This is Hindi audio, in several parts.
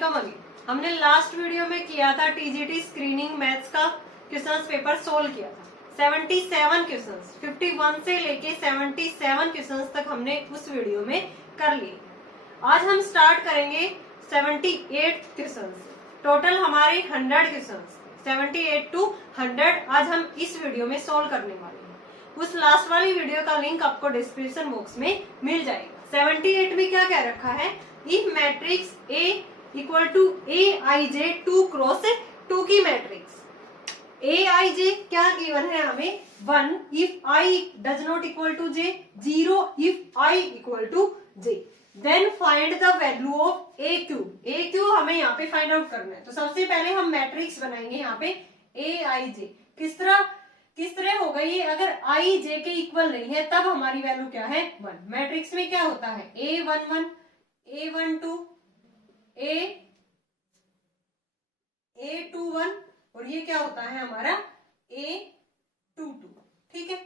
Welcome again. हमने लास्ट वीडियो में किया था टीजीटी स्क्रीनिंग मैथ्स का क्वेश्चंस पेपर सोल्व किया था। 77 क्वेश्चंस 51 से लेके 77 क्वेश्चंस तक हमने उस वीडियो में कर लिए। आज हम स्टार्ट करेंगे 78 क्वेश्चंस। टोटल हमारे 100 क्वेश्चंस 78 टू 100 आज हम इस वीडियो में सोल्व करने वाले हैं। उस लास्ट वाली वीडियो का लिंक आपको डिस्क्रिप्शन बॉक्स में मिल जाएगा। 78 में क्या कह रखा है, if matrix A equal to AIJ 2 cross 2 की मैट्रिक्स AIJ क्या गिवन है हमें 1 if I does not equal to J, 0 if I equal to J, then find the value of AQ हमें यहाँ पे फाइंड आउट करना है। तो सबसे पहले हम मैट्रिक्स बनाएंगे यहाँ पे AIJ। किस तरह होगा ये, अगर I J के इक्वल नहीं है तब हमारी वैल्यू क्या है 1। मैट्रिक्स में क्या होता है A11 A12 A21 और ये क्या होता है हमारा A22। ठीक है,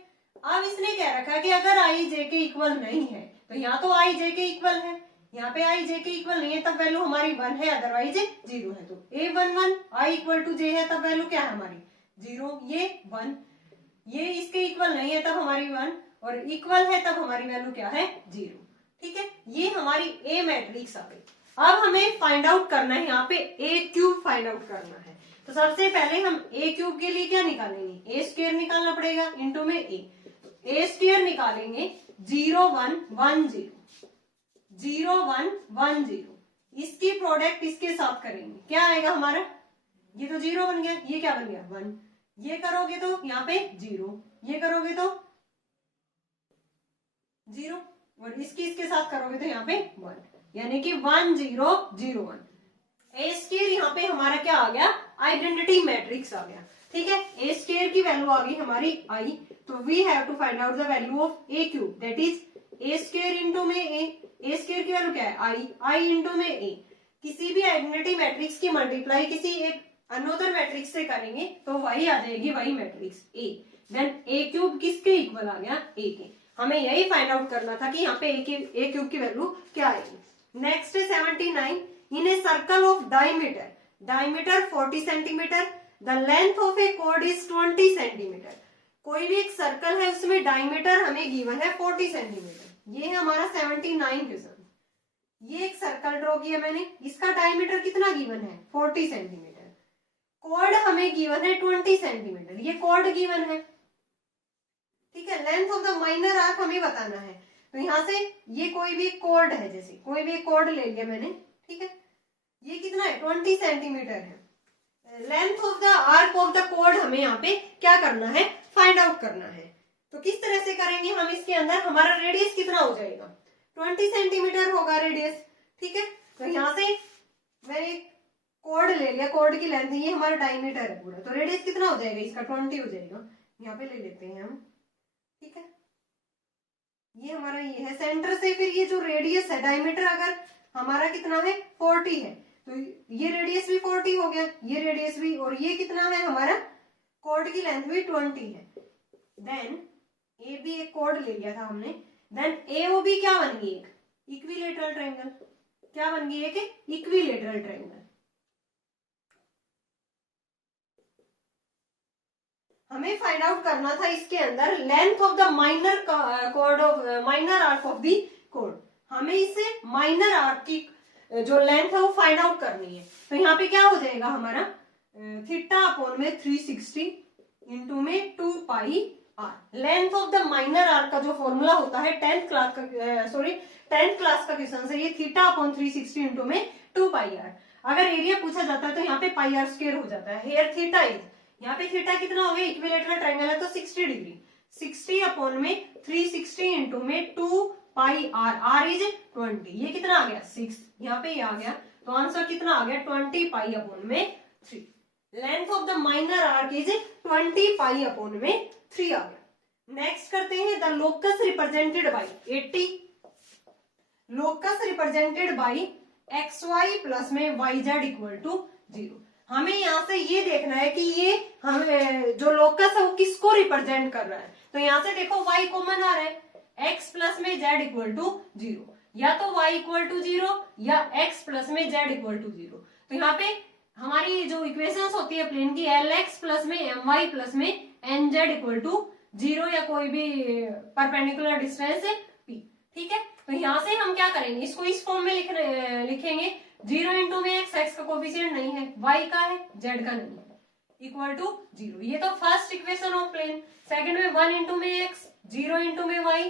अब इसने कह रखा है कि अगर I J के इक्वल नहीं है तो यहाँ तो I J के इक्वल है, यहाँ पे I J के इक्वल नहीं है तब वैल्यू हमारी 1 है, अदरवाइज 0 है। तो A11 I equal to J है तब वैल्यू क्या है हमारी 0, ये 1, ये इसके इक्वल नहीं है तब हमारी 1 और इक्वल है तब हमारी वैल्यू क्या है 0। ठीक है, ये हमारी A मैट्रिक्स आ गई। अब हमें फाइंड आउट करना है यहाँ पे AQ फाइंड आउट करना है। तो सबसे पहले हम AQ के लिए क्या निकालेंगे, A स्क्वायर निकालना पड़ेगा इंटू में A। तो A स्क्वायर निकालेंगे 0 1 1 0 0 1 1 0, इसकी प्रोडक्ट इसके साथ करेंगे, क्या आएगा हमारा, ये तो 0 बन गया, ये क्या बन गया 1, ये करोगे तो यहाँ पे 0, ये करोगे तो 0 और इसके साथ करोगे तो यहाँ पे 1, यानी कि 1 0 0 1। ए स्क्वायर यहाँ पे हमारा क्या आ गया, आइडेंटिटी मैट्रिक्स आ गया। ठीक है, ए स्क्वायर की वैल्यू आ गई हमारी I, तो we have to find out the value of AQ, that is a square into में ए स्क्वायर की वैल्यू क्या है I इंटू में A। किसी भी आइडेंटिटी मैट्रिक्स की मल्टीप्लाई किसी एक अनदर मैट्रिक्स से करेंगे तो वही आ जाएगी वही matrix A। Then A cube किसके इक्वल आ गया A के। हमें यही फाइंड आउट करना था कि यहाँ पे A क्यूब की वैल्यू क्या आएगी। Next 79, in a circle of diameter 40 centimetre, the length of a chord is 20 centimetre. कोई भी एक सर्कल है उसमें डायमीटर हमें गिवन है 40 सेंटीमीटर। ये है हमारा 79 क्वेश्चन। ये एक सर्कल ड्रॉ किया मैंने, इसका डायमीटर कितना गिवन है 40 सेंटीमीटर। कॉर्ड हमें गिवन है 20 सेंटीमीटर, ये कॉर्ड गिवन है। ठीक है, length of the minor arc हमें बताना है। तो यहाँ से ये कोई भी कॉर्ड है, जैसे कोई भी कॉर्ड ले लिया मैंने, ठीक है, ये कितना है 20 सेंटीमीटर है। Length of the arc of the chord हमें यहाँ पे क्या करना है, फाइंड आउट करना है। तो किस तरह से करेंगे हम, इसके अंदर हमारा रेडियस कितना हो जाएगा 20 सेंटीमीटर होगा रेडियस। ठीक है, तो यहाँ से मैंने कॉर्ड ले लिया, कॉर्ड की लेंथ ये हमारा डायमीटर है पूरा, तो रेडियस कितना हो जाएगा इसका 20 हो जाएगा। यहाँ पे ले लेते हैं हम, ठीक है, ये हमारा ये है सेंटर से, फिर ये जो रेडियस है डायमीटर अगर हमारा कितना है 40 है तो ये रेडियस भी 40 हो गया, ये रेडियस भी, और ये कितना है हमारा कॉर्ड की लेंथ भी 20 है। देन ए भी एक कॉर्ड ले लिया था हमने, देन AOB क्या बन गई, एक इक्विलेटरल ट्रायंगल। क्या बन गई, एक इक्विलेटरल ट्रायंगल। हमें फाइंड आउट करना था इसके अंदर length of the minor arc of the chord. हमें इसे माइनर आर्क की जो लेंथ है वो फाइंड आउट करनी है। तो यहाँ पे क्या हो जाएगा हमारा थीटा अपॉन में 360 इंटू में 2 pi R. Length of the minor arc का जो फॉर्मूला होता है 10th क्लास का क्वेश्चन है, ये थीटा अपॉन 360 इंटू में 2 पाई आर। अगर एरिया पूछा जाता है तो यहाँ पे पाई आर स्क्वायर हो जाता है। हेयर थीटा इज, यहाँ पे थीटा कितना हो गया, इक्विलेटरल ट्रायंगल है तो 60 डिग्री, 60 अपॉन में 360 इंटू में 2 पाई आर, आर इज 20, ये कितना आ गया 6, यहाँ पे ये आ गया, तो आंसर कितना आ गया 20 पाई अपॉन में 3। Length of the minor arc is 20 pi upon में 3 आ गया। नेक्स्ट करते हैं the locus represented by 80, locus represented by XY plus में YZ इक्वल टू 0। हमें यहाँ से ये देखना है कि ये हमें जो लोकस है वो किसको रिप्रेजेंट कर रहा है। तो यहाँ से देखो y कॉमन आ रहा है, x प्लस में z इक्वल टू 0, या तो y इक्वल टू 0 या x प्लस में z इक्वल टू 0। तो यहाँ पे हमारी जो इक्वेशंस होती है प्लेन की lx प्लस में my प्लस में nz इक्वल टू 0 या कोई भी परपेंडिकुलर डिस्टेंस है p। ठीक है, तो यहाँ से हम क्या करेंगे, इसको इस फॉर्म में लिखेंगे 0 इंटू में x का कोफिशिएंट नहीं है, y का है, z का नहीं है, इक्वल टू 0। ये तो first equation of plane. Second में 1 इंटू में x, 0 इंटू में y,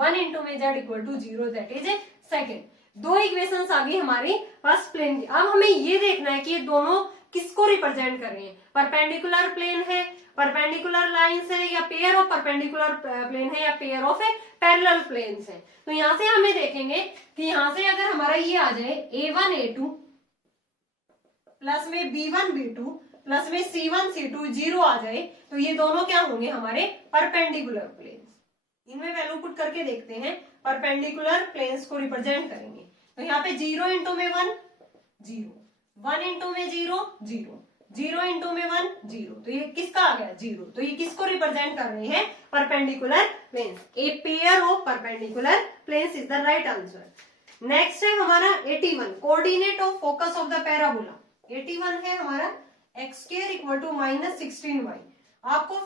1 इंटू में z equal to 0, that is second. दो इक्वेशंस आ गई हमारी फर्स्ट प्लेन की। अब हमें ये देखना है कि ये दोनों किसको रिप्रेजेंट कर रहे हैं, परपेंडिकुलर प्लेन है, परपेंडिकुलर लाइंस है, या पेयर ऑफ परपेंडिकुलर प्लेन है, या पेयर ऑफ पैरेलल प्लेन्स है। तो यहाँ से हमें देखेंगे कि यहाँ से अगर हमारा ये आ जाए a1 a2 प्लस में b1 b2 प्लस में c1 c2 0 आ जाए, तो ये दोनों क्या होंगे, हमारे परपेंडिकुलर प्लेन्स। इनमें वैल्यू पुट करके देखते हैं, परपेंडिकुलर प्लेन्स को रिप्रेजेंट करेंगे। तो यहाँ पे 0 इंटू में 1 0, 1 इंटू में 0 0, 0 इंटू में 1 0, तो ये किसका आ गया 0। तो ये किसको रिप्रेजेंट कर रहे हैं, perpendicular planes. A pair of perpendicular planes is the right answer. Next है हमारा 81, coordinate of focus of the parabola. 81 है हमारा x² इक्वल टू -16y। आपको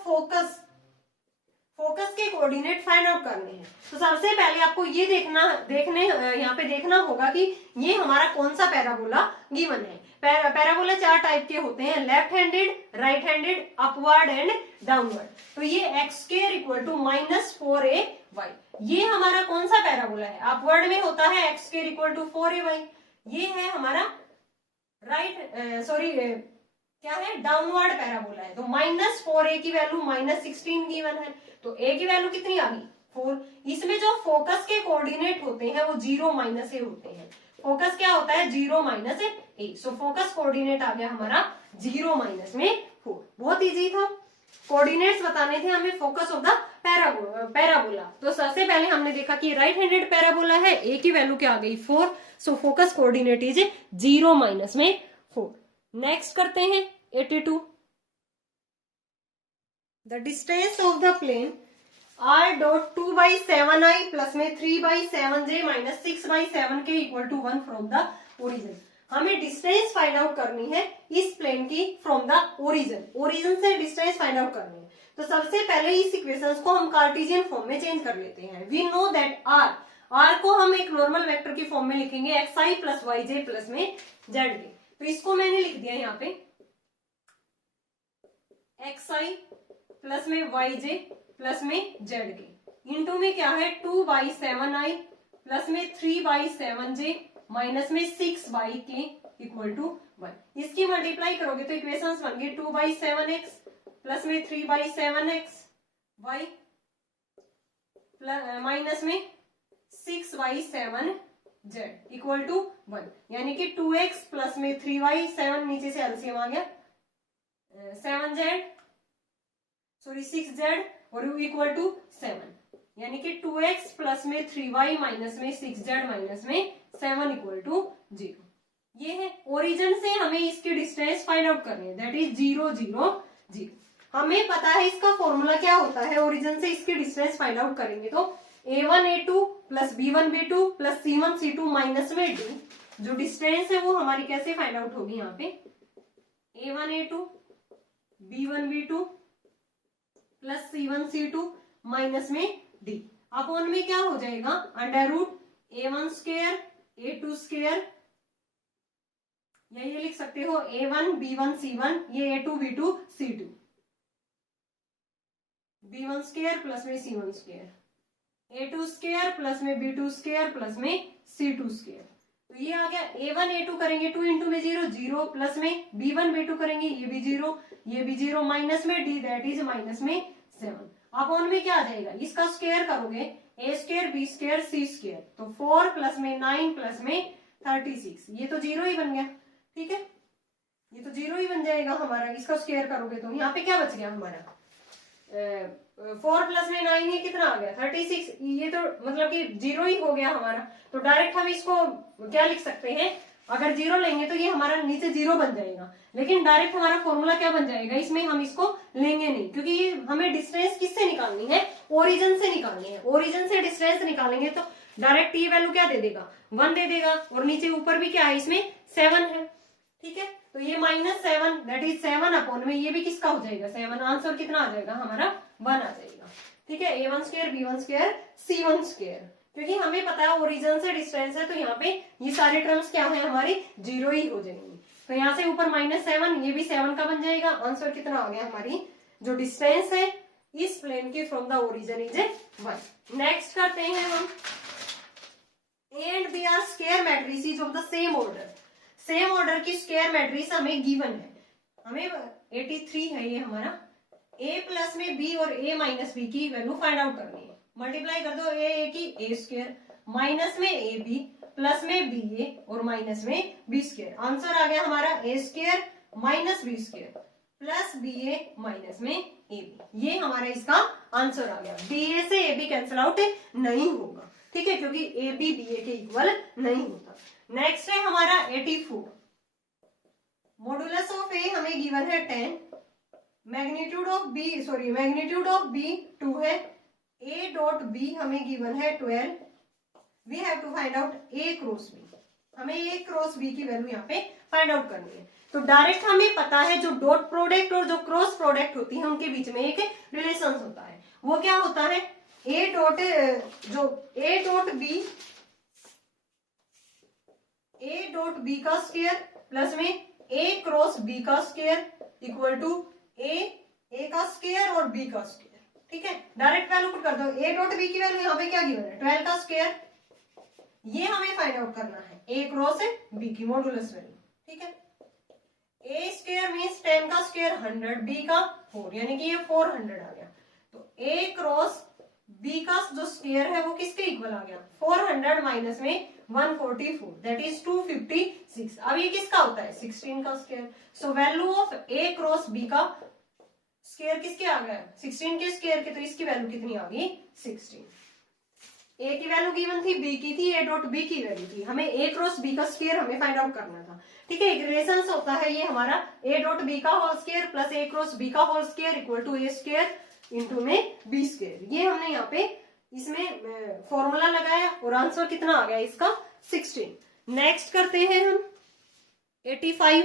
फोकस के कोऑर्डिनेट फाइंड आउट करने हैं। तो सबसे पहले आपको ये यहाँ पे देखना होगा कि ये हमारा कौन सा पैराबोला गिवन है। पैराबोला 4 टाइप के होते हैं, left handed, right handed, upward and downward. तो ये x² इक्वल टू -4ay, ये हमारा कौन सा पैराबोला है, अपवर्ड में होता है x² इक्वल टू 4ay। ये है हमारा क्या है, डाउनवर्ड पैराबोला है। तो -4a की वैल्यू -16 गिवन है, तो a की वैल्यू कितनी आ गई 4। इसमें जो फोकस के कोऑर्डिनेट होते हैं वो 0 -a होते हैं। फोकस क्या होता है, 0 -a। सो फोकस कोऑर्डिनेट आ गया हमारा 0 -4। बहुत इजी था, कोऑर्डिनेट्स बताने थे हमें फोकस ऑफ द पैराबोला। तो सबसे पहले हमने देखा कि राइट हैंडेड पैराबोला है, a की वैल्यू क्या आ गई 4। So focus coordinate is 0 -4। Next करते हैं 82, the distance of the plane r dot 2/7i plus में 3/7j minus 6/7k equal to 1 from the origin. हमें डिस्टेंस फाइंड आउट करनी है इस प्लेन की फ्रॉम द ओरिजिन से डिस्टेंस फाइंड आउट करनी है। तो सबसे पहले इस इक्वेशंस को हम कार्टेशियन फॉर्म में चेंज कर लेते हैं। वी नो दैट r को हम एक नॉर्मल वेक्टर की फॉर्म में लिखेंगे xi प्लस yj प्लस में zk। तो इसको मैंने लिख दिया यहाँ पे xi प्लस में yj प्लस में zk इंटू में क्या है 2/7i प्लस में 3/7j माइनस में 6/k इक्वल टू 1। इसकी मल्टीप्लाई करोगे तो इक्वेशंस बन गई 2/7x प्लस में 3/7x y माइनस में 6/7z इक्वल टू 1, यानी कि 2x प्लस में 3y, 7 नीचे से एलसीएम आ गया, 6z और इक्वल टू 7, यानी कि 2x प्लस में 3y माइनस में 6z माइनस में 7 इक्वल टू 0। ये है ओरिजिन से हमें इसकी डिस्टेंस फाइंड आउट करनी है, दैट इज 0 0 0। हमें पता है इसका फॉर्मूला क्या होता है, ओरिजिन से इसकी डिस्टेंस फाइंड आउट करेंगे तो a1 a2 plus b1 b2 plus c1 c2 minus में d, जो डिस्टेंस है वो हमारी कैसे फाइंड आउट होगी, यहाँ पे a1 a2 b1 b2 plus c1 c2 minus में d अपॉन में क्या हो जाएगा under root a1 square a2 square, या ये लिख सकते हो a1 b1 c1, ये a2 b2 c2, b1 square plus में c1 square, a2 square plus में b2 स्क्वायर प्लस में c2 स्क्वायर। तो ये आ गया a1 a2 करेंगे 2 इंटू में 0 0 प्लस में b1 b2 करेंगे ये भी 0 ये भी 0 माइनस में d दैट इज माइनस में 7 अपॉन में क्या आ जाएगा, इसका स्क्वायर करोगे a square b square c square, तो 4 प्लस में 9 प्लस में 36, ये तो 0 ही बन गया। ठीक है, ये तो 0 ही बन जाएगा हमारा, इसका स्क्वायर करोगे तो यहाँ पे क्या बच गया हमारा 4 प्लस में 9, ये कितना आ गया 36, ये तो मतलब कि 0 ही हो गया हमारा। तो डायरेक्ट हम इसको क्या लिख सकते हैं, अगर 0 लेंगे तो ये हमारा नीचे 0 बन जाएगा, लेकिन डायरेक्ट हमारा फॉर्मूला क्या बन जाएगा, इसमें हम इसको लेंगे नहीं, क्योंकि ये हमें डिस्टेंस किससे निकालनी है ओरिजिन से निकालनी है। ओरिजिन से डिस्टेंस निकालेंगे तो डायरेक्ट ये वैल्यू क्या दे देगा, 1 दे देगा, और नीचे ऊपर भी क्या है, इसमें 7 है। ठीक है, तो ये -7 दैट इज 7 अपॉन में ये भी किसका हो जाएगा 7। आंसर कितना आ जाएगा हमारा 1 आ जाएगा। ठीक है, a1 square b1 square c1 square, क्योंकि हमें पता है ओरिजिन से डिस्टेंस है तो यहाँ पे ये सारे टर्म्स क्या है हमारी 0 ही हो जाएंगी। तो यहाँ से ऊपर -7 ये भी 7 का बन जाएगा। आंसर कितना आ गया, हमारी जो डिस्टेंस है इस प्लेन की from the origin is 1। Next करते हैं हम A and B are square matrices of the same order। Same order की स्क्वायर मैट्रिक्स हमें गिवन है, हमें 83 है ये हमारा। A प्लस में B और A माइनस B की वैल्यू फाइंड आउट करनी है। मल्टीप्लाई कर दो A की A स्क्वायर, माइनस में AB, प्लस में BA और माइनस में B स्क्वायर। आंसर आ गया हमारा A square minus B square plus BA minus में AB। ये हमारा इसका आंसर आ गया। BA से AB कैंसिल आउट नहीं होगा, ठीक है, क्योंकि AB BA के इक्वल नहीं होता। नेक्स्ट है हमारा 84। मॉडुलस ऑफ A हमें गिवन है 10, मैग्नीट्यूड ऑफ B 2 है, A डॉट B हमें गिवन है 12। We have to find out A cross B। हमें A क्रॉस B की वैल्यू यहाँ पे फाइंड आउट करनी है। तो डायरेक्ट हमें पता है जो डॉट प्रोडक्ट और जो क्रॉस प्रोडक्ट होती है उनके बीच में एक रिलेशन होता है। वो क्या होता है, A डॉट B का स्क्वायर प्लस में A क्रॉस B का स्क्वायर इक्वल टू A का स्क्वायर और B का स्क्वायर। ठीक है, डायरेक्ट वैल्यू पुट कर दो। A डॉट B की वैल्यू यहाँ पे क्या गिवन है 12 का स्क्वायर, ये हमें फाइंड आउट करना है A क्रॉस B की मॉडुलस वैल्यू। ठीक है, A स्क्वायर मींस 10 का स्क्वायर 100, B का 4 यानी कि ये 400 आ गया। तो A क्रॉस B का जो स्क्वायर है वो किसके इक्वल आ गया 400 माइनस में 144 दैट इज 256। अब ये किसका होता है 16 का square. So value of A cross B का स्क्वायर किसके आ गया 16 के स्क्वायर के, तो इसकी वैल्यू कितनी आ गई 16। A की वैल्यू गिवन थी, B की थी, A डॉट B की वैल्यू थी, हमें A क्रॉस B का स्क्वायर हमें फाइंड आउट करना था। ठीक है, एक रिलेशन होता है ये हमारा A डॉट B का whole square plus A cross B का whole square equal to A square into में B स्क्वायर। ये हमने यहाँ पे इसमें फॉर्मूला लगाया और आंसर कितना आ गया इसका 16। नेक्स्ट करते हैं हम 85।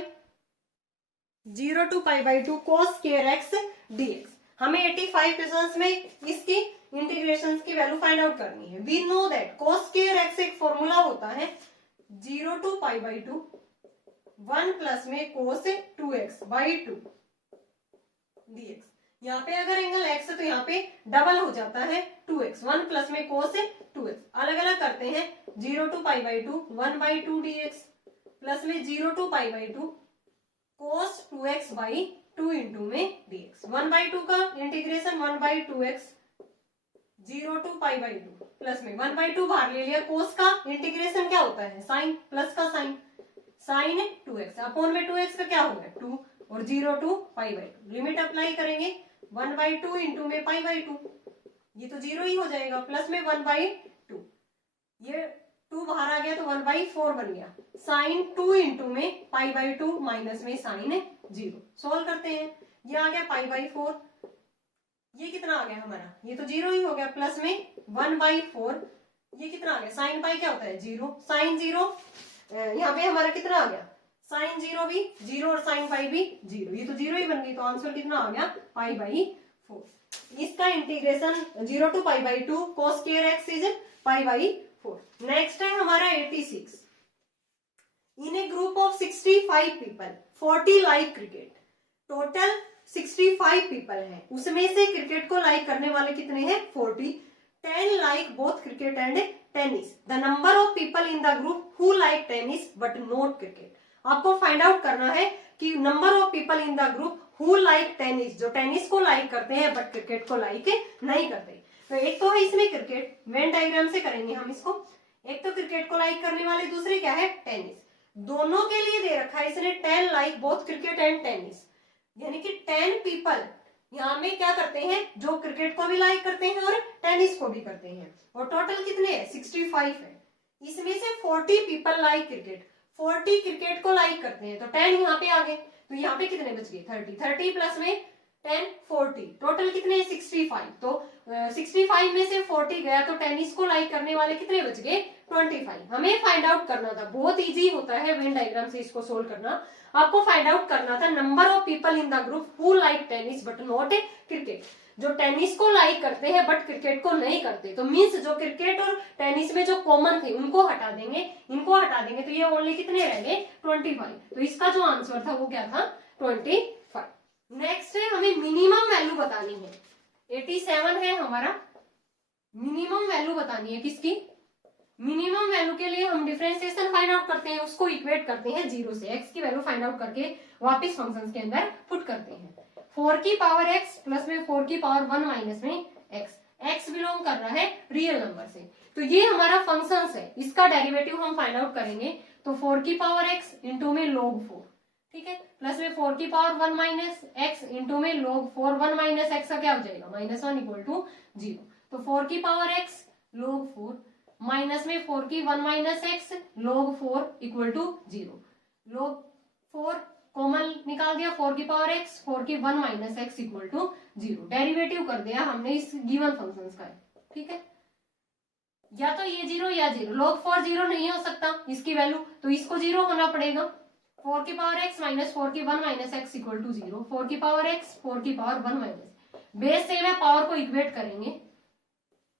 0 to π/2 cos square x dx। हमें 85 क्वेश्चंस में इसकी इंटीग्रेशन की वैल्यू फाइंड आउट करनी है। We know that cos square x एक फॉर्मूला होता है 0 to π/2 1 प्लस में cos 2x/2 dx। यहाँ पे अगर एंगल x है तो यहाँ पे डबल हो जाता है 2x, 1 प्लस में cos 2x। अलग अलग करते हैं 0 to π/2 1/2 dx प्लस में 0 to π/2 cos 2x/2 इंटू में dx। 1/2 का इंटीग्रेशन 1/2x 0 to π/2 प्लस में 1/2 बाहर ले लिया। cos का इंटीग्रेशन क्या होता है साइन, प्लस का साइन, साइन 2x अपॉन में 2x का क्या होगा 2 और 0 to π/2 लिमिट अप्लाई करेंगे 1/2 इंटू में π/2, ये तो 0 ही हो जाएगा, प्लस में 1/2, ये 2 बाहर आ गया तो 1/4 बन गया, साइन 2 इंटू में π/2 माइनस में साइन 0। सोल्व करते हैं, ये आ गया π/4, ये कितना आ गया हमारा, ये तो 0 ही हो गया, प्लस में 1/4, ये कितना आ गया साइन पाई क्या होता है 0, साइन 0 यहाँ पे हमारा कितना आ गया साइन 0 भी 0 और साइन पाई भी 0, ये तो 0 ही बन गई। तो आंसर कितना आ गया π/4। इसका integration 0 to π/2 cos square x is π/4। Next है हमारा 86। In a group of 65 people 40 like cricket. Total 65 people हैं, उसमें से क्रिकेट को लाइक करने वाले कितने हैं 40। 10 like both cricket and tennis. The number of people in the group who like tennis but not cricket. आपको फाइंड आउट करना है कि number of people in the group who like tennis, जो टेनिस को लाइक करते हैं बट क्रिकेट को लाइक नहीं करते। तो एक तो है इसमें क्रिकेट, वेन डायग्राम से करेंगे हम इसको। एक तो क्रिकेट को लाइक करने वाले, दूसरे क्या है टेनिस। दोनों के लिए दे रखा है इसने 10 like both cricket and tennis, यानी कि 10 पीपल यहाँ में क्या करते हैं जो क्रिकेट को भी लाइक करते हैं और टेनिस को भी करते हैं, और टोटल कितने हैं 65 है। इसमें से 40 पीपल लाइक क्रिकेट, 40 क्रिकेट को लाइक करते हैं, तो 10 यहाँ पे आ गए, तो यहाँ पे कितने बच गए 30। 30 प्लस में 10 40 टोटल कितने 65। तो 65 में से 40 गया तो टेनिस को लाइक करने वाले कितने बच गए 25। हमें फाइंड आउट करना था, बहुत इजी होता है वेन डायग्राम से इसको सोल्व करना। आपको फाइंड आउट करना था number of people in the group who like tennis but not cricket. जो टेनिस को लाइक करते हैं बट क्रिकेट को नहीं करते, तो मीन्स जो क्रिकेट और टेनिस में जो कॉमन थे उनको हटा देंगे, इनको हटा देंगे, तो ये ओनली कितने रह गए 25। तो इसका जो आंसर था वो क्या था 25। नेक्स्ट है हमें मिनिमम वैल्यू बतानी है, 87 है हमारा, मिनिमम वैल्यू बतानी है किसकी, मिनिमम वैल्यू के लिए हम डिफरेंशिएशन फाइंड आउट करते हैं, उसको इक्वेट करते हैं 0 से, x की वैल्यू फाइंड आउट करके वापस फंक्शन के अंदर पुट करते हैं। 4 की पावर x प्लस में 4 की पावर 1 माइनस में x बिलोंग कर रहा है रियल नंबर से, तो ये हमारा फंक्शन है, इसका डेरिवेटिव हम फाइंड आउट करेंगे। तो 4 की पावर x इंटू में log 4, ठीक है, प्लस में 4 की पावर 1 माइनस x इंटू में log 4, 1 माइनस x का क्या हो जाएगा -1 इक्वल टू 0। तो 4 की पावर x log 4 माइनस में 4 की 1 minus x log 4 equal to 0। log 4 common निकाल दिया, 4 की पावर x 4 की 1 minus x equal to 0। Derivative कर दिया हमने इस गिवन फंक्शंस का, ठीक है, या तो ये 0 या 0, log 4 0 नहीं हो सकता इसकी वैल्यू, तो इसको 0 होना पड़ेगा। 4 की पावर x माइनस 4 की 1 माइनस x इक्वल टू 0। 4 की पावर x 4 की पावर 1 माइनस, बेस सेम है, पावर को इक्वेट करेंगे,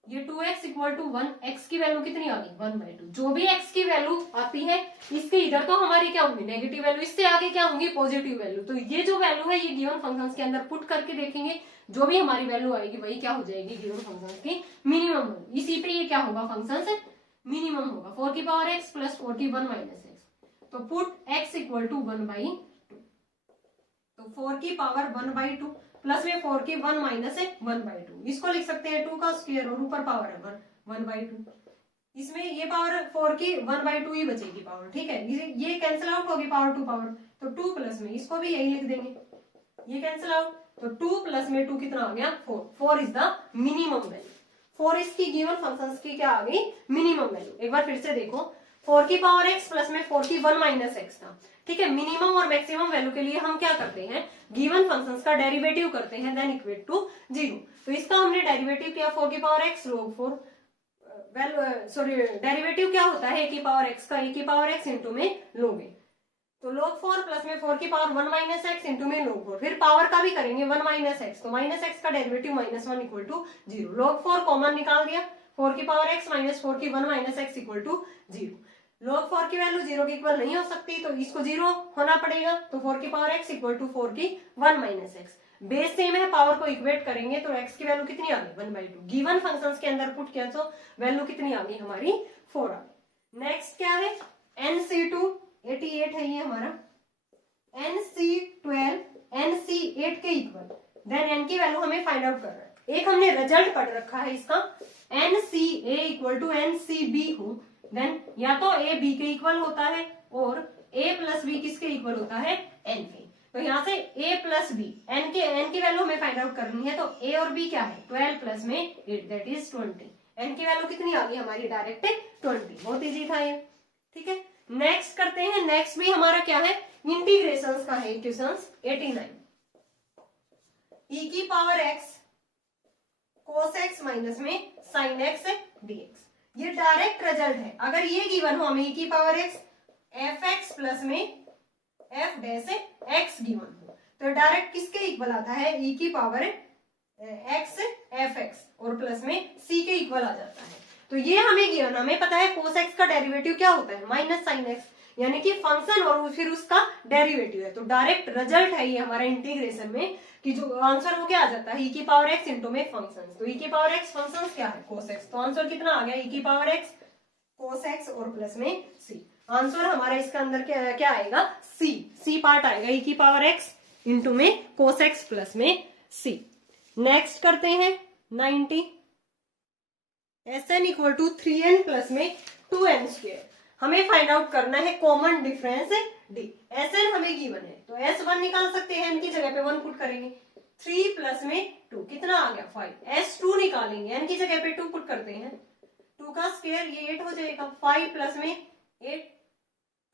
ये 2x इक्वल टू 1, x की वैल्यू कितनी आ गई 1/2। जो भी x की वैल्यू आती है इसके इधर तो हमारी क्या होंगी नेगेटिव वैल्यू, इससे आगे क्या होंगी पॉजिटिव वैल्यू। तो ये जो वैल्यू है ये गिवन फंक्शंस के अंदर पुट करके देखेंगे, जो भी हमारी वैल्यू आएगी वही क्या हो जाएगी गिवन फंक्शंस की मिनिमम होगी। इसी पे ये क्या होगा फंक्शन मिनिमम होगा। 4 की पावर x प्लस 4 की 1 माइनस x, तो पुट x इक्वल टू 1/2, तो 4 की पावर 1/2 प्लस में 4 की 1 माइनस है 1/2, इसको लिख सकते हैं 2 का स्क्वायर और ऊपर पावर है 1/2। इसमें ये पावर 4 की 1/2 ही बचेगी पावर, ठीक है, ये कैंसिल आउट होगी पावर टू पावर, तो 2 प्लस में इसको भी यही लिख देंगे, ये कैंसिल आउट, तो 2 प्लस में 2 कितना आ गया 4। 4 इज द मिनिमम वैल्यू, 4 इसकी गिवन फंक्शंस की क्या आ गई मिनिमम वैल्यू। एक बार फिर से देखो, 4 की पावर x प्लस में 4 की 1 माइनस x था, ठीक है, मिनिमम और मैक्सिमम वैल्यू के लिए हम क्या करते हैं गिवन फंक्शंस का डेरिवेटिव करते हैं, देन इक्वेट टू 0। तो इसका हमने डेरिवेटिव किया 4 की power x log 4, sorry derivative क्या होता है a की पावर x का, a की पावर x इंटू में log a, तो log 4 प्लस में 4 की पावर 1 माइनस x इंटू में log 4, फिर पावर का भी करेंगे 1 माइनस x, तो माइनस x का derivative -1 equal to 0। log 4 common निकाल दिया, 4 की पावर x माइनस 4 की 1 minus x equal to 0। log 4 की वैल्यू 0 के इक्वल नहीं हो सकती, तो इसको 0 होना पड़ेगा, तो 4 की पावर x इक्वल टू 4 की 1 माइनस x, बेस सेम है, पावर को इक्वेट करेंगे तो x की वैल्यू कितनी आ गई 1/2, गिवन फंक्शंस के अंदर पुट किया तो वैल्यू कितनी आ गई हमारी 4 आ गई। नेक्स्ट क्या है NC2 88 है ये हमारा, NC12 NC8 के इक्वल, देन n की वैल्यू हमें फाइंड आउट करना है। एक हमने रिजल्ट पढ़ रखा है इसका, NCA इक्वल टू NCB हो, देन या तो A B के इक्वल होता है और A प्लस B किसके इक्वल होता है N के, तो यहाँ से A प्लस B N की वैल्यू हमें फाइंड आउट करनी है, तो A और B क्या है 12 प्लस में 8 दैट इज 20, N की वैल्यू कितनी आ गई हमारी डायरेक्ट 20, बहुत इजी था ये, ठीक है। नेक्स्ट करते हैं, नेक्स्ट भी हमारा क्या है इंटीग्रेशन का है इक्वेशंस 89, e की power x cos x minus में sin x dx, ये डायरेक्ट रिजल्ट है। अगर ये गिवन हो हमें e की पावर x fx प्लस में f डैश x गिवन हो, तो डायरेक्ट किसके इक्वल आता है e की पावर x fx और प्लस में c के इक्वल आ जाता है। तो ये हमें गिवन, हमें पता है cos x का डेरिवेटिव क्या होता है माइनस sin x, यानी कि फंक्शन और फिर उसका डेरिवेटिव है, तो डायरेक्ट रिजल्ट है ये हमारा इंटीग्रेशन में कि जो आंसर वो क्या आ जाता है e की पावर x इंटू में फंक्शन, तो e की पावर x फंक्शन क्या है cos x, तो आंसर कितना आ गया e की पावर x cos x और प्लस में c, आंसर हमारा इसका अंदर क्या आएगा c पार्ट आएगा e की पावर x इंटू में cos x प्लस में c। नेक्स्ट करते हैं 90, Sn equal to 3n plus में 2n स्क्वायर, हमें फाइंड आउट करना है कॉमन डिफरेंस d, Sn हमें गिवन है तो S1 निकाल सकते हैं, n की जगह पे 1 पुट करेंगे, 3 प्लस में 2 कितना आ गया 5, S2 निकालेंगे, n की जगह पे 2 पुट करते हैं, 2 का स्क्वायर ये 8 हो जाएगा, 5 प्लस में 8,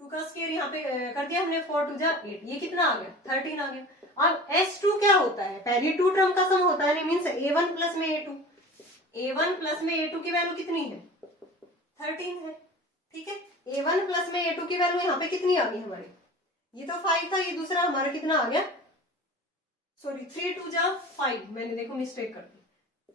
2 का स्क्वायर यहाँ पे कर दिया हमने 4 2 जा 8, ये कितना आ गया 13 आ गया। अब S2 क्या होता है, पहली टू टर्म का सम होता है, मीन्स A1 प्लस में A2, A1 प्लस में A2 की वैल्यू कितनी है 13 है, ठीक है। A1 प्लस में A2 की वैल्यू यहाँ पे कितनी आ गई हमारी, ये तो 5 था, ये दूसरा हमारा कितना आ गया, सॉरी 3 2 जा 5, मैंने देखो मिस्टेक कर दी,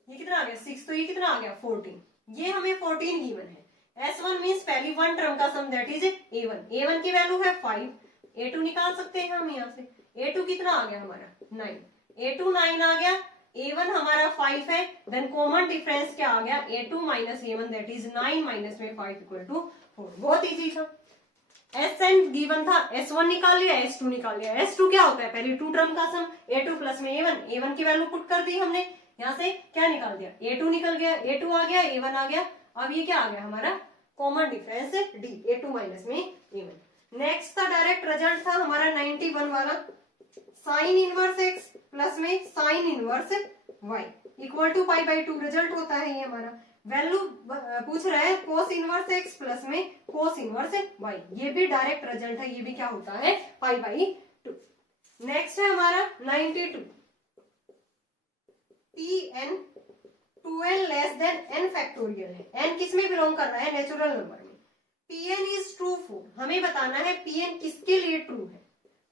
ये कितना आ गया 6, तो ये कितना आ गया 14, ये हमें 14 गिवन है। S1 मीन्स पहली वन टर्म का सम दैट इज A1, A1 की वैल्यू है 5, A2 निकाल सकते हैं हम यहाँ से, A2 कितना आ गया हमारा 9, A2 9 आ गया, A1 हमारा 5 है, देन कॉमन डिफरेंस क्या आ गया A2 minus A1 that is 9 minus में 5 इक्वल टू 4, बहुत इजी था। Sn गिवन था, S1 निकाल लिया, S2 निकाल लिया, S2 क्या होता है पहली टू टर्म का सम A2 प्लस में A1, A1 की वैल्यू पुट कर दी हमने, यहाँ से क्या निकाल दिया A2 निकल गया, A2 आ गया, A1 आ गया, अब ये क्या आ गया हमारा common difference D, A2 minus में A1। नेक्स्ट था डायरेक्ट रिजल्ट था हमारा 91 वाला, साइन इनवर्स x प्लस में sine inverse y equal to pi by 2 result होता है ये हमारा। वैल्यू पूछ रहा है कोस इनवर्स x प्लस में कोस इनवर्स y, ये भी डायरेक्ट रिजल्ट है, ये भी क्या होता है पाई बाई 2। नेक्स्ट है हमारा 92, Pn 2n less than n factorial है, n किस में बिलोंग कर रहा है नेचुरल नंबर में, Pn इज ट्रू फॉर, हमें बताना है Pn किसके लिए ट्रू है,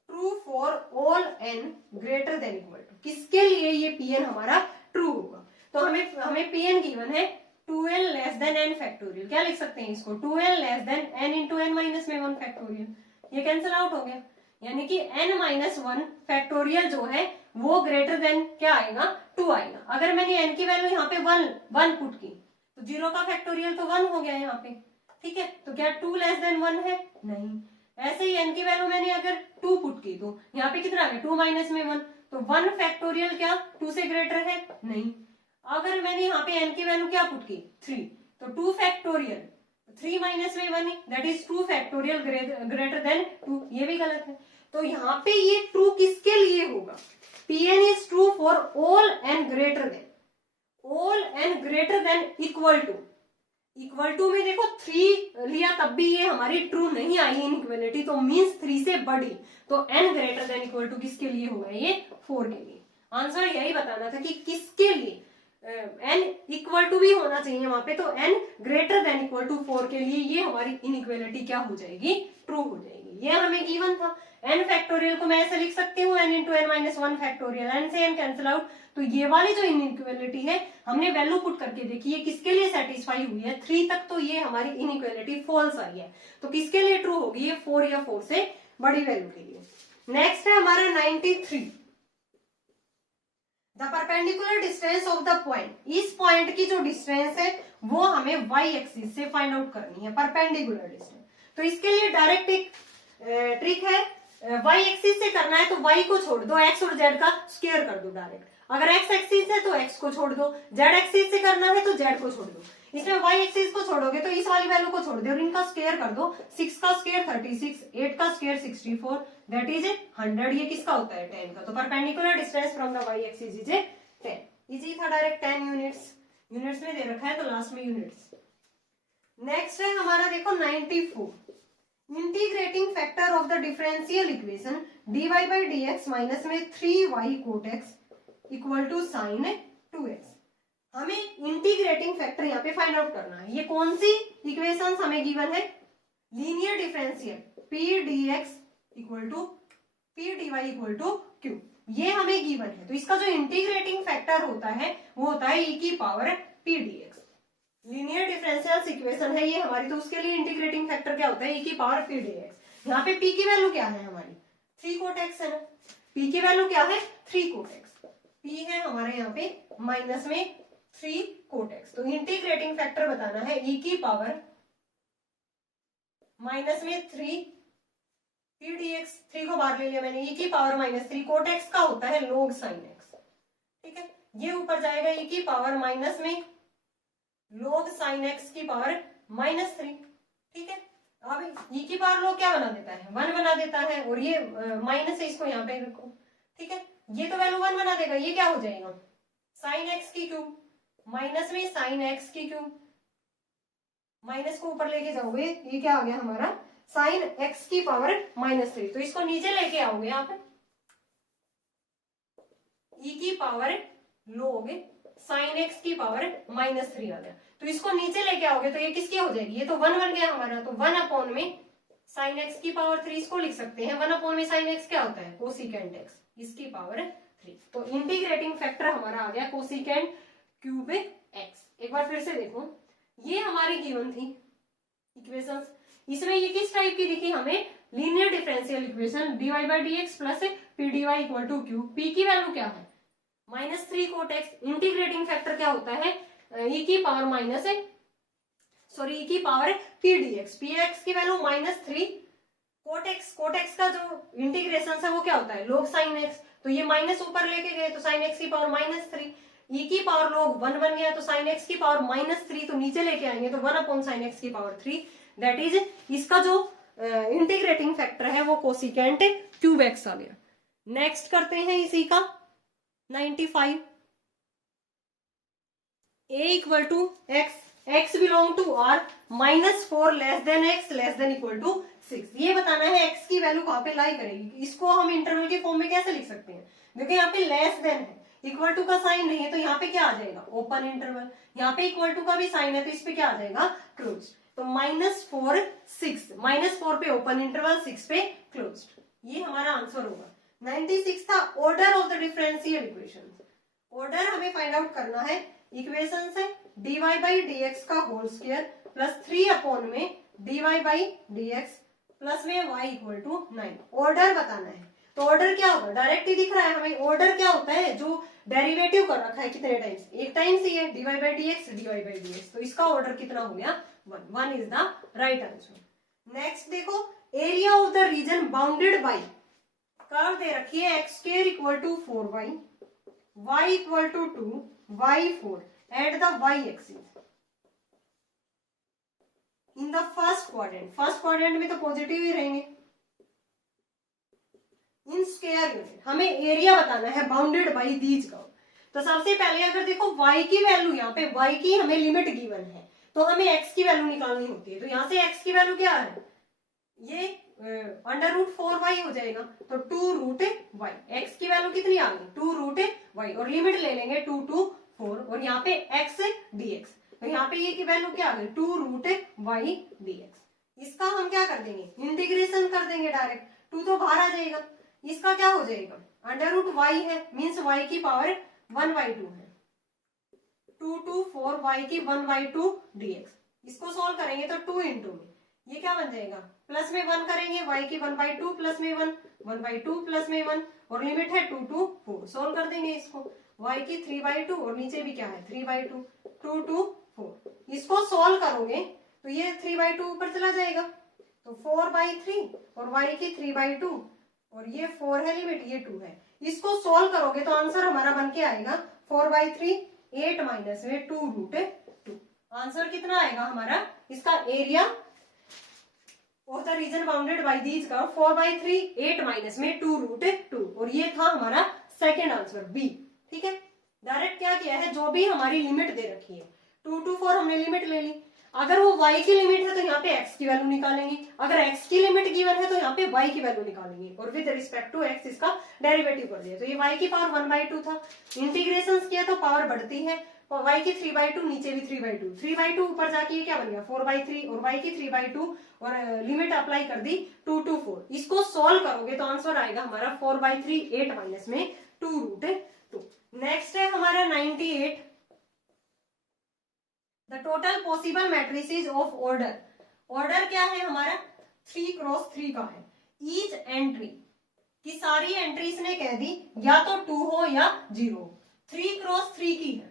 true for all n greater than equal to, किसके लिए ये Pn हमारा ट्रू होगा, तो हमें Pn गिवन है 2n less than n factorial, क्या लिख सकते हैं इसको 2n less than n into n minus में 1 फैक्टोरियल, ये कैंसिल आउट हो गया, यानी कि n माइनस 1 फैक्टोरियल जो है वो ग्रेटर देन क्या आएगा 2 आएगा। अगर मैंने n की वैल्यू यहाँ पे 1 पुट की तो 0 का फैक्टोरियल तो 1 हो गया यहाँ पे, ठीक है, तो क्या 2 लेस देन 1 है, नहीं। ऐसे ही n की वैल्यू मैंने अगर 2 पुट की तो यहाँ पे कितना आ गया 2 माइनस में 1, तो 1 फैक्टोरियल क्या 2 से ग्रेटर है, नहीं। अगर मैंने यहाँ पे n की वैल्यू क्या पुट की 3, तो 2 फैक्टोरियल 3 माइनस में 1 that is 2 factorial greater than 2, ये भी गलत है। तो यहाँ पे ये ट्रू किसके लिए होगा, Pn is true for all n greater than equal to में देखो 3 लिया तब भी ये हमारी ट्रू नहीं आई इनइक्वालिटी, तो मींस 3 से बड़ी, तो n greater than equal to किसके लिए होगा ये 4 के लिए। आंसर यही बताना था कि किसके लिए, n इक्वल टू भी होना चाहिए वहां पे, तो n greater than equal to 4 के लिए ये हमारी इनइक्वालिटी क्या हो जाएगी ट्रू हो जाएगी, ये हमें गिवन था। n फैक्टोरियल को मैं ऐसे लिख सकती हूँ n into n minus 1 factorial, n से n कैंसिल आउट, तो ये वाली जो इनइक्वालिटी है हमने वैल्यू पुट करके देखी है किसके लिए सेटिस्फाई हुई है, 3 तक तो ये हमारी इनइक्वालिटी फॉल्स आई है, तो किसके लिए ट्रू होगी ये 4 या 4 से बड़ी वैल्यू के लिए। नेक्स्ट है हमारा 93, the perpendicular distance of the point, इस पॉइंट की जो डिस्टेंस है वो हमें y एक्सिस से फाइंड आउट करनी है, परपेंडिकुलर डिस्टेंस। तो इसके लिए डायरेक्ट एक ट्रिक है, y एक्सिस से करना है तो y को छोड़ दो, x और z का स्क्वायर कर दो डायरेक्ट, अगर x एक्सिस है तो x को छोड़ दो, z एक्सिस से करना है तो z को छोड़ दो। इसमें y एक्सिस को छोड़ोगे तो इस वाली वैल्यू को छोड़ दो और इनका स्क्वायर कर दो, 6 का स्क्वायर 36, 8 का स्क्वायर 64 दैट इज 100, ये किसका होता है 10 का, तो perpendicular distance from the y axis is 10। Easy था, डायरेक्ट 10 यूनिट्स में दे रखा है तो लास्ट में यूनिट्स। नेक्स्ट है हमारा देखो 94, integrating factor of the differential equation dy by dx minus में 3y cot x equal to sine 2x। हमें इंटीग्रेटिंग फैक्टर यहाँ पे फाइंड आउट करना है, ये कौन सी इक्वेशन हमें गिवन है, linear differential p dx equal to p dy equal to q, ये हमें गिवन है, तो इसका जो इंटीग्रेटिंग फैक्टर होता है वो होता है e की power p dx। Linear differential equation है ये हमारी, तो उसके लिए इंटीग्रेटिंग फैक्टर क्या होता है e की पावर p dx। यहाँ पे p की वैल्यू क्या है हमारी 3 cot x है ना, p की वैल्यू क्या है 3 cot x, p है हमारे यहाँ पे माइनस में 3 cot x, तो इंटीग्रेटिंग फैक्टर बताना है e की पावर माइनस में 3 p dx, 3 को बाहर ले लिया मैंने, e की पावर माइनस 3 cot x का होता है log sin x, ठीक है, ये ऊपर जाएगा e की पावर माइनस में log sin x की पावर माइनस 3, ठीक है। अब e की पावर log क्या बना देता है 1 बना देता है, और ये माइनस है इसको यहाँ पे रखो, ठीक है, ये तो वैल्यू 1 बना देगा, ये क्या हो जाएगा sin x की क्यूब माइनस में sin x की क्यूब, माइनस को ऊपर लेके जाओगे ये क्या आ गया हमारा sin x की पावर माइनस 3, तो इसको नीचे लेके आओगे आप, e की पावर log sin x की पावर -3 आ गया। तो इसको नीचे लेके आओगे तो ये किसकी हो जाएगी, ये तो 1 बन गया हमारा, तो 1 अपॉन में sin x की पावर 3 इसको लिख सकते हैं। 1 अपॉन में sin x क्या होता है, कोसिकेंट x, इसकी पावर 3। तो इंटीग्रेटिंग फैक्टर हमारा आ गया कोसिकेंट क्यूब x। एक बार फिर से देखो, ये हमारी गिवन थी इक्वेशंस, इसमें ये किस टाइप की दिखी हमें, linear differential equation dy by D x plus p d y equal to q. पी की वैल्यू क्या है, -3 कोट एक्स। इंटीग्रेटिंग फैक्टर क्या होता है, e की पावर माइनस e की power P D X. P X की value -3 cot x. Cot x का जो इंटीग्रेशन है वो क्या होता है, log साइन एक्स। तो ये माइनस ऊपर लेके गए तो साइन एक्स की पावर -3, e की पावर log 1 बन गया, तो साइन एक्स की पावर -3 तो नीचे लेके आएंगे तो 1 अपॉन साइन एक्स की पावर 3, दैट इज इसका जो इंटीग्रेटिंग फैक्टर है वो कोसिकेंट क्यूब एक्स आ गया। नेक्स्ट करते हैं इसी का 95, a इक्वल टू x, x belong to r, -4 less than x less than equal to 6। ये बताना है x की वैल्यू कहाँ पे लाई करेगी। इसको हम इंटरवल के फॉर्म में कैसे लिख सकते हैं, देखो यहाँ पे लेस देन है, इक्वल टू का साइन नहीं है तो यहाँ पे क्या आ जाएगा, ओपन इंटरवल। यहाँ पे इक्वल टू का भी साइन है तो इस पे क्या आ जाएगा, क्लोज। तो -4 6, -4 पे ओपन इंटरवल, 6 पे क्लोज, ये हमारा आंसर होगा। 96 था order of the differential equation. Order हमें फाइंड आउट करना है इक्वेशन से dy बाई डी एक्स का होल स्क्वायर प्लस 3 अपॉन में dy by D x plus में y इक्वल टू 9। ऑर्डर बताना है, तो ऑर्डर क्या होगा, डायरेक्ट ही दिख रहा है हमें। ऑर्डर क्या होता है, जो डेरिवेटिव कर रखा है कितने टाइम्स, एक टाइम्स ही है, dy by D X dy by D X, तो इसका ऑर्डर कितना हो गया, 1 is the right answer. Next देखो, area of the region bounded by curve दे रखी है x square equal to 4y, y equal to 2, y 4 at the y axis in the first quadrant. First quadrant में तो पॉजिटिव ही रहेंगे। इन स्क्वायर यूनिट हमें एरिया बताना है बाउंडेड बाई दीज कर्व। तो सबसे पहले अगर देखो y की वैल्यू, यहाँ पे y की हमें लिमिट गिवन है तो हमें x की वैल्यू निकालनी होती है। तो यहाँ से x की वैल्यू क्या है, ये √4y हो जाएगा, तो 2√y। x की वैल्यू कितनी आ गई, 2√y, और लिमिट ले लेंगे 2 to 4, और यहाँ पे x dx, तो यहाँ पे ये की वैल्यू क्या आ गई, 2√y dx। इसका हम क्या कर देंगे, इंटीग्रेशन कर देंगे डायरेक्ट, 2 तो बाहर आ जाएगा, इसका क्या हो जाएगा, √y है, मीन्स y की पावर 1/2 है, 2 to 4 y की 1/2 dx। इसको सोल्व करेंगे तो 2 इंटू में ये क्या बन जाएगा, प्लस में 1 करेंगे, y की 1/2 प्लस में 1, 1/2 प्लस में 1, और लिमिट है 2 to 4। सोल्व कर देंगे इसको, y की 3/2 और नीचे भी क्या है 3/2, 2 to 4। इसको सोल्व करोगे तो ये 3/2 ऊपर चला जाएगा, तो 4/3 और y की 3/2 और ये 4 है लिमिट, ये 2 है। इसको सोल्व करोगे तो आंसर हमारा बन के आएगा 4/3, 8 माइनस में 2√2। आंसर कितना आएगा हमारा, इसका area of the region bounded by these curve 4/3, 8 minus में 2√2, और ये था हमारा सेकंड आंसर बी। ठीक है, डायरेक्ट क्या किया है, जो भी हमारी लिमिट दे रखी है 2 to 4 हमने लिमिट ले ली। अगर वो y की लिमिट है तो यहाँ पे x की वैल्यू निकालेंगे, अगर x की लिमिट गिवन है तो यहाँ पे y की वैल्यू निकालेंगे, और विद रिस्पेक्ट टू x इसका डेरिवेटिव कर दिया। तो ये y की पावर 1/2 था, इंटीग्रेशन किया तो पावर बढ़ती है, और y की 3/2 नीचे भी 3/2, 3/2 ऊपर जाके ये क्या बन गया 4/3, और y की 3/2 और लिमिट अप्लाई कर दी 2 to 4। इसको सोल्व करोगे तो आंसर आएगा हमारा 4/3, 8 माइनस में 2√2। नेक्स्ट है हमारा 98, the total possible matrices of order. Order क्या है हमारा 3x3 का है। ईच एंट्री की सारी एंट्रीज ने कह दी या तो 2 हो या 0 हो। 3x3 की है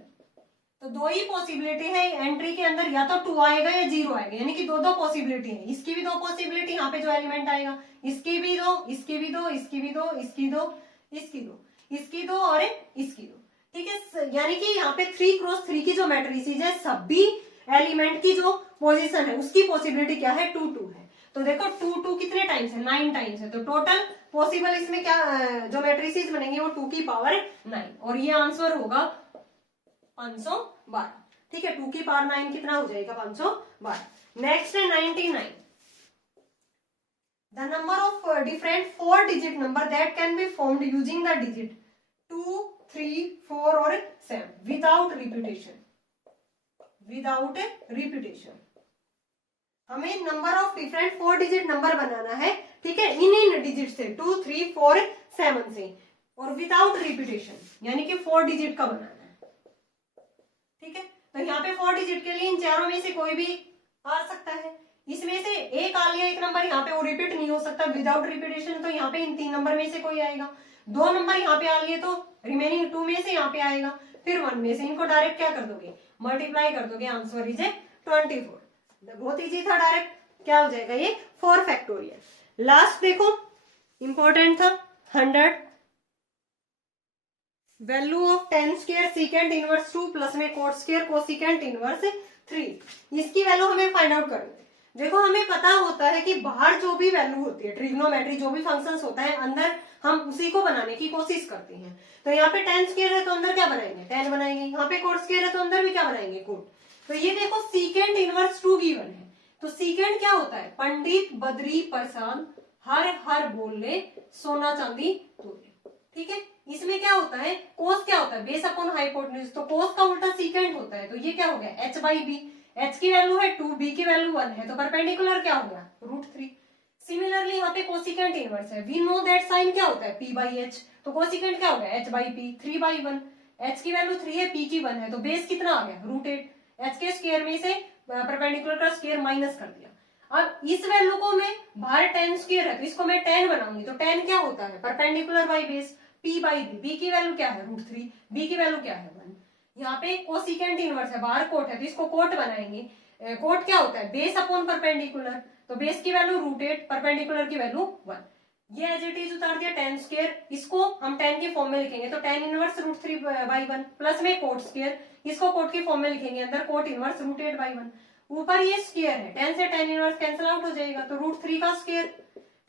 तो दो ही पॉसिबिलिटी है एंट्री के अंदर, या तो 2 आएगा या 0 आएगा, यानी कि दो पॉसिबिलिटी है। इसकी भी दो पॉसिबिलिटी, यहाँ पे जो एलिमेंट आएगा इसकी भी दो, इसकी भी दो, इसकी भी दो, इसकी दो, इसकी दो, इसकी दो और इसकी दो। ठीक है, यानी कि यहाँ पे 3x3 की जो मैट्रिसेस है सभी एलिमेंट की जो पोजीशन है उसकी पॉसिबिलिटी क्या है 2 है। तो देखो 2 कितने टाइम्स है, 9 टाइम्स है, तो टोटल पॉसिबल इसमें क्या जो मैट्रिसेस बनेंगे वो 2 की पावर 9, और ये आंसर होगा 512। ठीक है, 2 की पावर 9 कितना हो जाएगा 512। नेक्स्ट है 99, the number of different 4 digit number that can be formed using the digit 2, 3, 4 और 7 विदाउट रिपीटेशन। विदाउट रिपीटेशन हमें number of different 4 digit number बनाना है, ठीक है, इन डिजिट से 2, 3, 4, 7 से, और विदाउट रिपीटेशन यानी कि 4 डिजिट का बनाना है, ठीक है। तो यहाँ पे 4 डिजिट के लिए इन चारों में से कोई भी आ सकता है। इसमें से एक आ लिया एक नंबर यहाँ पे, वो रिपीट नहीं हो सकता विदाउट रिपीटेशन, तो यहाँ पे इन 3 नंबर में से कोई आएगा। 2 नंबर यहाँ पे आ लिए तो रिमेनिंग 2 में से यहाँ पे आएगा, फिर 1 में से। इनको डायरेक्ट क्या कर दोगे, मल्टीप्लाई कर दोगे, आंसर इज 24। बहुत इजी था, डायरेक्ट क्या हो जाएगा ये 4 फैक्टोरियल। लास्ट देखो इंपॉर्टेंट था 100, value of 10 square secant inverse 2 plus में कोट स्क्वायर कोसिकेंट इनवर्स 3। इसकी वैल्यू हमें फाइंड आउट करनी है। देखो हमें पता होता है कि बाहर जो भी वैल्यू होती है, ट्रिग्नोमेट्री जो भी फंक्शंस होता है, अंदर हम उसी को बनाने की कोशिश करते हैं। तो यहाँ पे 10 स्क्वायर है तो अंदर क्या बनाएंगे, 10 बनाएंगे। यहाँ पे कोट स्क्वायर है तो अंदर भी क्या बनाएंगे, कोट। तो ये देखो सीकेंट इनवर्स 2 गिवन है, तो सीकेंट क्या होता है, पंडित बद्री प्रसाद हर हर बोले सोना चांदी तोले, ठीक है। इसमें क्या होता है, कोस क्या होता है, बेस अपॉन हाइपोटेन्यूज, तो कोस का उल्टा सीकेंट होता है। तो ये क्या हो गया h बाई बी, h की वैल्यू है 2, b की वैल्यू 1 है, तो परपेंडिकुलर क्या हो गया √3। सिमिलरली यहाँ पे कोसिकेंट इनवर्स है, वी नो दैट साइन क्या होता है p बाई h, तो कोसिकेंट क्या हो गया h by p, 3 by 1। h की वैल्यू 3 है, p की 1 है, तो बेस कितना आ गया √8। h के स्क्वायर में से परपेंडिकुलर का स्क्वायर माइनस कर दिया। अब इस वैल्यू को मैं बाहर 10 स्क्वायर है तो इसको मैं 10 बनाऊंगी, तो 10 क्या होता है, perpendicular by base, p by b, b की वैल्यू क्या है √3, b की वैल्यू क्या है 1। यहाँ पे कोसिकेंट इनवर्स है, बाहर कोट है तो इसको कोट बनाएंगे। कोट क्या होता है, बेस अपॉन परपेंडिकुलर, तो बेस की वैल्यू √8, परपेंडिकुलर की वैल्यू 1। ये एज इट इज उतार दिया 10 स्क्वायर, इसको हम 10 के फॉर्म में लिखेंगे, तो 10 इनवर्स √3 बाई 1 प्लस में कोट स्क्वायर, इसको कोट की फॉर्म में लिखेंगे, अंदर कोट इनवर्स √8 बाई 1। ऊपर ये स्क्वायर है, 10 से 10 इनवर्स कैंसिल आउट हो जाएगा, तो √3 का स्क्वायर,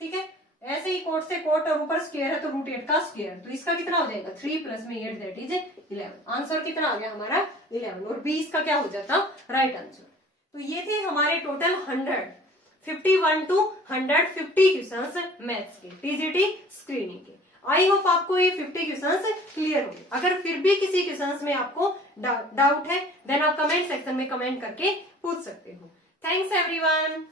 ठीक है। ऐसे ही कोट से कोट और ऊपर स्क्वायर है तो √8 का स्क्वायर, तो इसका कितना हो जाएगा 3 प्लस में 8 दैट इज 11। आंसर कितना आ गया हमारा 11, और बी इसका क्या हो जाता राइट आंसर। तो ये थे हमारे टोटल 51 to 150 क्वेश्चंस मैथ्स के टीजीटी स्क्रीनिंग के। आई होप आपको ये 50 क्वेश्चंस क्लियर होंगे। अगर फिर भी किसी क्वेश्चंस में आपको डाउट है देन आप कमेंट सेक्शन में कमेंट करके पूछ सकते हो। Thanks everyone.